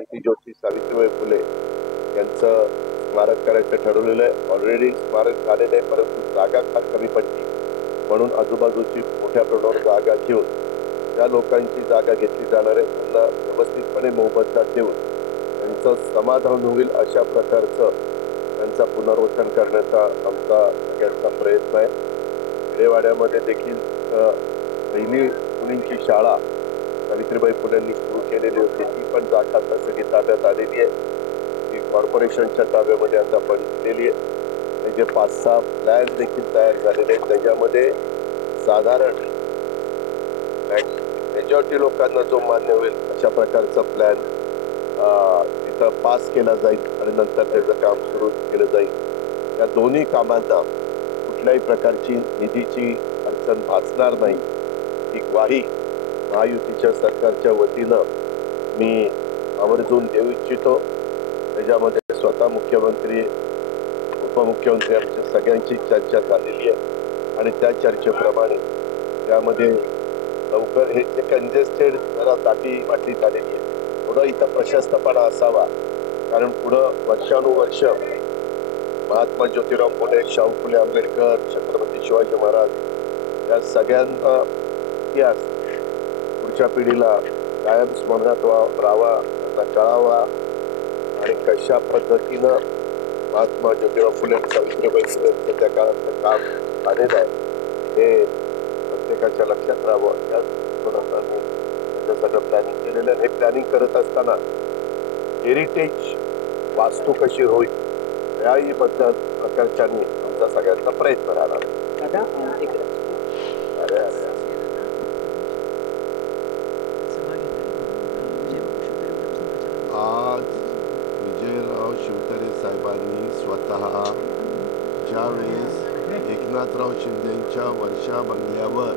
क्रांती ज्योती सावित्रीबाई फुले यांचं स्मारक करायचं ठरवलेलं आहे. ऑलरेडी स्मारक झालेलं आहे, परंतु जागा फार कमी पडली, म्हणून आजूबाजूची मोठ्या प्रमाणावर जागा घेऊन त्या लोकांची जागा घेतली जाणार आहे. त्यांना व्यवस्थितपणे मोबदला देऊन त्यांचं समाधान होईल अशा प्रकारचं त्यांचा पुनर्वसन करण्याचा आमचा सगळ्यांचा प्रयत्न आहे. खेडेवाड्यामध्ये देखील पहिली मुलींची शाळा सावित्रीबाई फुलेंनी सुरू केलेली होती, ती पण जागा आता सगळी ताब्यात आलेली आहे. ती कॉर्पोरेशनच्या ताब्यामध्ये आता पडलेली आहे. त्याचे 5-6 प्लॅन देखील तयार झालेले आहेत. त्याच्यामध्ये साधारण मेजॉरिटी लोकांना जो मान्य होईल अशा प्रकारचा प्लॅन तिथं पास केला जाईल आणि नंतर त्याचं काम सुरू केलं जाईल. या दोन्ही कामांना कुठल्याही प्रकारची निधीची अडचण भासणार नाही ही ग्वाही महायुतीच्या सरकारच्या वतीनं मी आवर्जून देऊ इच्छितो. त्याच्यामध्ये स्वतः मुख्यमंत्री, उपमुख्यमंत्री आमच्या सगळ्यांची चर्चा झालेली आहे आणि त्या चर्चेप्रमाणे त्यामध्ये लवकर हे जे कंजेस्टेड जरा दाटी झालेली आहे, थोडं इथं प्रशस्तपणा असावा, कारण पुढं वर्षानुवर्ष महात्मा ज्योतिराव फुले, शाहू फुले आंबेडकर, छत्रपती शिवाजी महाराज या सगळ्यांना इतिहास पुढच्या पिढीला कायम स्मरणात राहावा, त्यांना कळावा आणि कशा पद्धतीनं महात्मा ज्योतिराव फुले आणि सावित्रीबाई फुलेंचं त्या काळातलं काम आलेलं आहे हे प्रत्येकाच्या लक्षात राहावं. याच थोडंसं मी त्याचं सगळं प्लॅनिंग केलेलं आहे. हे प्लॅनिंग करत असताना हेरिटेज वास्तू कशी होईल याही बद्दल प्रकारच्यानी आमचा सगळ्यांचा प्रयत्न राहणार. आज विजयराव शिवतारे साहेबांनी स्वतः ज्यावेळेस एकनाथराव शिंदेच्या वर्षा बंगल्यावर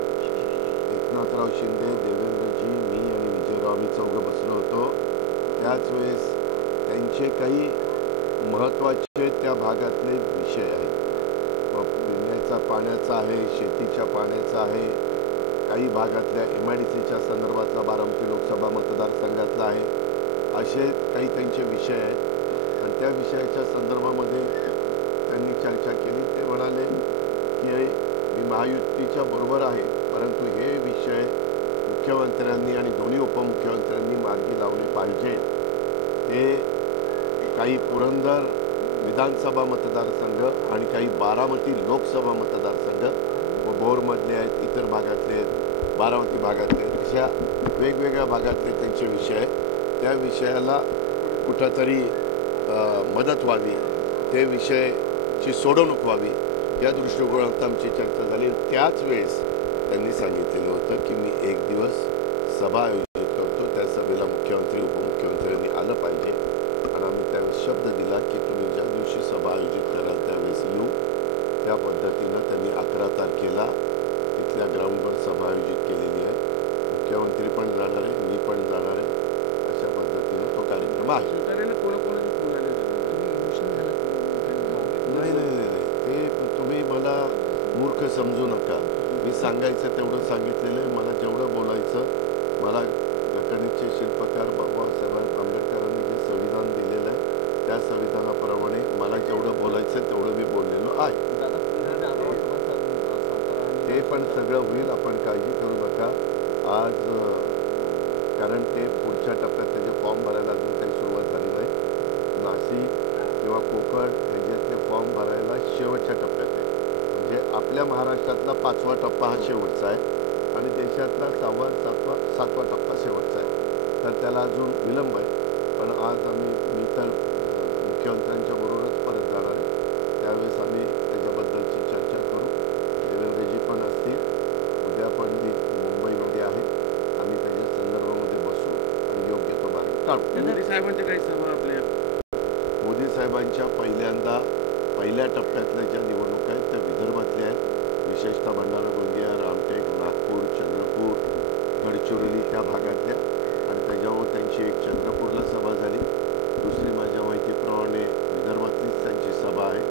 एकनाथराव शिंदे, देवेंद्रजी, मी आणि विजयराव आम्ही चौघं बसलो होतो, त्याच वेळेस त्यांचे काही महत्त्वाचे त्या भागातले विषय आहेत. पिण्याच्या पाण्याचा आहे, शेतीच्या पाण्याचा आहे, काही भागातल्या MIDCच्या संदर्भातला बारामती लोकसभा मतदारसंघातला आहे, असे काही त्यांचे विषय आहेत. आणि त्या विषयाच्या संदर्भामध्ये त्यांनी चर्चा केली. ते म्हणाले की मी महायुतीच्या बरोबर आहे, परंतु हे विषय मुख्यमंत्र्यांनी आणि दोन्ही उपमुख्यमंत्र्यांनी मार्गी लावले पाहिजे. ते काही पुरंदर विधानसभा मतदारसंघ आणि काही बारामती लोकसभा मतदारसंघ व भोरमधले आहेत, इतर भागातले आहेत, बारामती भागातले आहेत, अशा वेगवेगळ्या भागातले त्यांचे विषय आहेत. त्या विषयाला कुठंतरी मदत व्हावी, ते विषयाची सोडवणूक व्हावी या दृष्टिकोनात आमची चर्चा झाली. त्याच वेळेस त्यांनी सांगितलेलं होतं की मी एक दिवस सभा आयोजित करतो, त्या सभेला मुख्यमंत्री उपमुख्यमंत्र्यांनी आलं पाहिजे. आणि आम्ही त्यावेळेस शब्द दिला की तुम्ही ज्या दिवशी सभा आयोजित कराल त्यावेळेस येऊ. त्या पद्धतीनं त्यांनी 11 तारखेला तिथल्या ग्राउंडवर सभा आयोजित केलेली आहे. मुख्यमंत्री पण जाणार आहे, मी पण जाणार आहे, अशा पद्धतीनं तो कार्यक्रम आहे. नाही, ते तुम्ही मला मूर्ख समजू नका. मी सांगायचं तेवढं सांगितलेलं आहे. मला जेवढं बोलायचं, मला घटनेचे शिल्पकार बाबासाहेब आंबेडकरांनी जे संविधान दिलेलं आहे त्या संविधानाप्रमाणे मला जेवढं बोलायचं तेवढं मी बोललेलो आहे. ते पण सगळं होईल, आपण काळजी करू नका. आज कारण ते पुढच्या टप्प्यात त्याचे फॉर्म भरायला अजून काही सुरुवात झाली नाही. नाशिक किंवा कोकण ह्याच्यातले फॉर्म भरायला शेवटच्या टप्प्यात आहे. म्हणजे आपल्या महाराष्ट्रातला 5वा टप्पा हा शेवटचा आहे आणि देशातला 6वा 7वा टप्पा शेवटचा आहे. तर त्याला अजून विलंब आहे. पण आज मी तर मुख्यमंत्र्यांच्या बरोबरच परत जाणार आहे. त्यावेळेस आम्ही त्याच्याबद्दलची चर्चा करू. देवेंद्रजी पण असतील. उद्या पण मी मुंबईमध्ये आहे. आम्ही त्याच्या संदर्भामध्ये बसू आणि योग्य तो मार्ग काढू. मोदी साहेबांच्या काही सभा आपल्या मोदी साहेबांच्या पहिल्या टप्प्यातल्या ज्या निवडणुका आहेत त्या विदर्भातल्या आहेत. विशेषतः भंडारा, गोंदिया, रामटेक, नागपूर, चंद्रपूर, गडचिरोली त्या भागातल्या. आणि त्याच्यावर त्यांची एक चंद्रपूरला सभा झाली. दुसरी माझ्या माहितीप्रमाणे विदर्भातलीच त्यांची सभा आहे.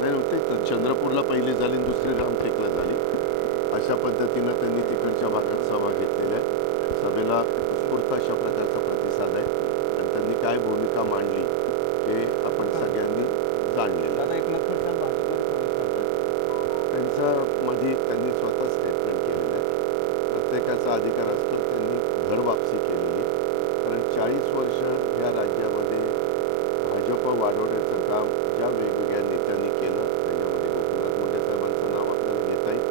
नाही नव्हते तर चंद्रपूरला पहिली झाली आणि दुसरी रामटेकला झाली. अशा पद्धतीनं त्यांनी तिकडच्या भागात सभा घेतलेल्या आहे. मला उत्स्फूर्त अशा प्रकारचा प्रतिसाद आहे आणि त्यांनी काय भूमिका मांडली हे आपण सगळ्यांनी जाणलेलं आहे. त्यांच्यामध्ये त्यांनी स्वतः स्टेटमेंट केलेलं आहे. प्रत्येकाचा अधिकार असतो. त्यांनी घर वापसी केलेली आहे. कारण 40 वर्ष या राज्यामध्ये भाजप वाढवण्याचं काम ज्या वेगवेगळ्या नेत्यांनी केलं त्याच्यामध्ये गोपीनाथ मुंडे साहेबांचं नाव आपल्याला घेता येईल,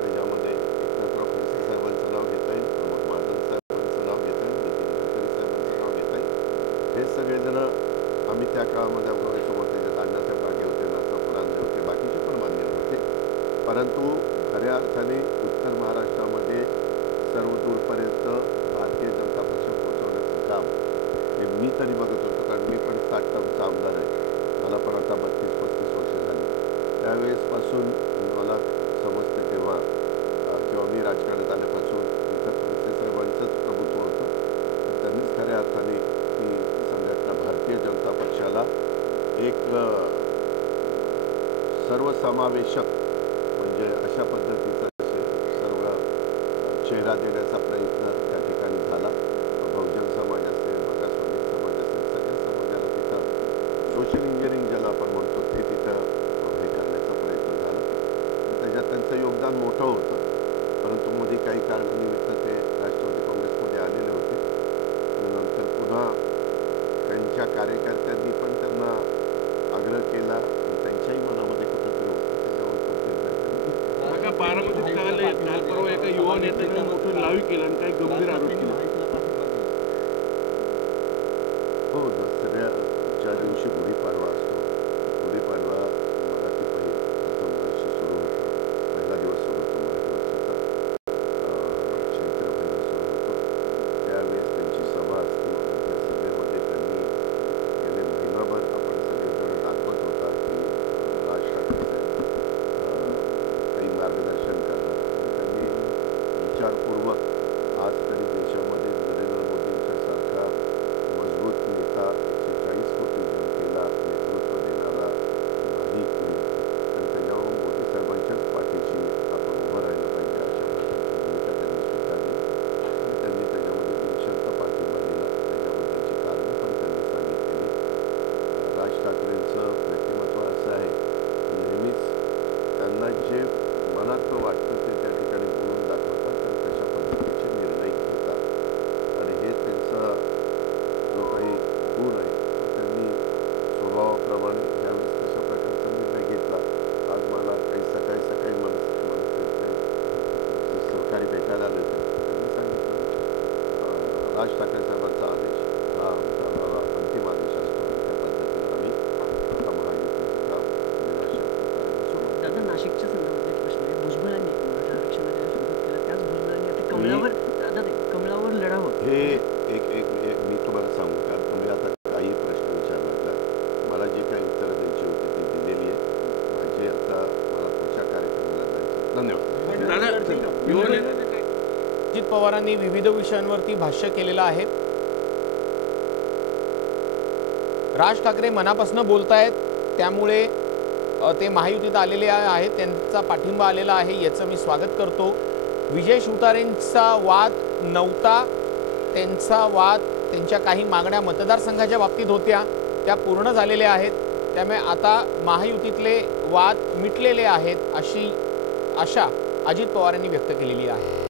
त्याच्यामध्ये एकनाथराव खडसे साहेबांचं नाव घेता येईल, प्रमोद महाजन साहेबांचं नाव घेता येईल, नितीन गडकरी साहेबांचं नाव घेता येईल. हे सगळेजण आम्ही त्या काळामध्ये अगोदरसोबत त्याच्यात अण्णासाहेब बागे होते, नाथराव फरांदे होते, बाकीचे पण मान्यवर होते. परंतु खऱ्या अर्थाने उत्तर महाराष्ट्रामध्ये सर्व दूरपर्यंत भारतीय जनता पक्ष पोहोचवण्याचं काम हे मी तरी बघत होतो. कारण मी पण 7 टर्मचा आमदार आहे. मला पण आता 32-35 वर्ष झाली. त्यावेळेसपासून मला समजते तेव्हा मी राजकारणात आल्यापासून इथं खडसे साहेबांचंच प्रभुत्व होतं. तर त्यांनीच खऱ्या अर्थाने ती संघटना भारतीय जनता पक्षाला एक सर्वसमावेशक म्हणजे अशा पद्धतीचा सर्व चेहरा देण्याचा प्रयत्न त्या ठिकाणी झाला. बहुजन समाज असेल, मागासवर्गीय समाज असेल, सगळ्या समाजाला तिथं सोशल इंजिनिअरिंग ज्याला आपण म्हणतो ते तिथं हे करण्याचा प्रयत्न झाला. त्याच्यात त्यांचं योगदान मोठं होतं. परंतु मध्ये काही कारणानिमित्त ते राष्ट्रवादी काँग्रेसमध्ये आलेले होते आणि नंतर पुन्हा त्यांच्या कार्यकर्त्यांनी पण त्यांना आग्रह केला आणि त्यांच्याही मनामध्ये कुठंतरी होतं. त्याच्यावर तो निर्णय त्यांनी काका, बारामतीत काल परवा एका युवा नेत्याने मोठं लावी केलं आणि काही गंभीर आरोप केले. हो, दसऱ्याच्या दिवशी गुढीपाडवा असतो. गुढीपाडवा मराठी प्रथम वर्ष सुरू होतं. पहिला दिवस सुरू होतो मराठी वर्षाचा. चैत्र महिना सुरू होतो. त्यावेळेस त्यांची सभा असते. त्या सभेमध्ये त्यांनी गेले महिनाभर आपण सगळेजण दाखवत होता की राज ठाकरे साहेब काही मार्गदर्शन करणार. त्यांनी विचारपूर्वक आज तरी देशामध्ये नरेंद्र मोदींच्या सारखा मजबूत नेता 140 कोटी जनतेला नेतृत्व देणारा नाही कुणी. तर त्याच्यावर मोदी साहेबांच्याच पाठीशी आपण उभं राहिलं पाहिजे अशा प्रकारची भूमिका त्यांनी स्वीकारली आणि त्यांनी त्याच्यामध्ये दिलशंत पाठिंबा दिला. त्याच्याबद्दलची कारणं पण त्यांनी सांगितलेली. राज ठाकरेंचं व्यक्तिमत्व असं आहे नेहमीच त्यांना जे मनात वाटतं ते त्या ठिकाणी बोलून दाखवतात आणि तशा पद्धतीचे निर्णय घेतात आणि हे त्यांचा जो काही गुण आहे तो त्यांनी स्वभावाप्रमाणे यावेळेस तशा प्रकारचा निर्णय घेतला. आज मला काही सकाळी सहकारी भेटायला आले होते. त्यांनी सांगितलं राज ठाकरे साहेबांचा आदेश हा आमचा अंतिम आदेश असतो आणि त्या पद्धतीनं आम्ही आता महायुतीचं काम निराशा करायला सुरू. दादा, नाशिकच्या संदर्भातला एक प्रश्न आहे. भुजबळांनी मराठा आरक्षणाच्या विरोध केला, त्याच भुजबळांनी आता कमळावर लढावं. हे एक मी तुम्हाला सांगू का, तुम्ही आता काही प्रश्न विचारला, मला जे काही उत्तरं द्यायची होती ती दिलेली आहे. माझे आता मला पुढच्या कार्यक्रमाला जायचं. धन्यवाद. दादा, युवा नेते अजित पवारांनी विविध विषयांवरती भाष्य केलेलं आहे. राज ठाकरे मनापासून बोलतायत, त्यामुळे ते महायुतीत आलेले आहेत, त्यांचा पाठिंबा आलेला आहे, याचं मी स्वागत करतो. विजय शिवतारेंचा वाद नव्हता. त्यांचा वाद, त्यांच्या काही मागण्या मतदारसंघाच्या बाबतीत होत्या, त्या पूर्ण झालेल्या आहेत. त्यामुळे आता महायुतीतले वाद मिटलेले आहेत अशी आशा अजित पवारांनी व्यक्त केलेली आहे.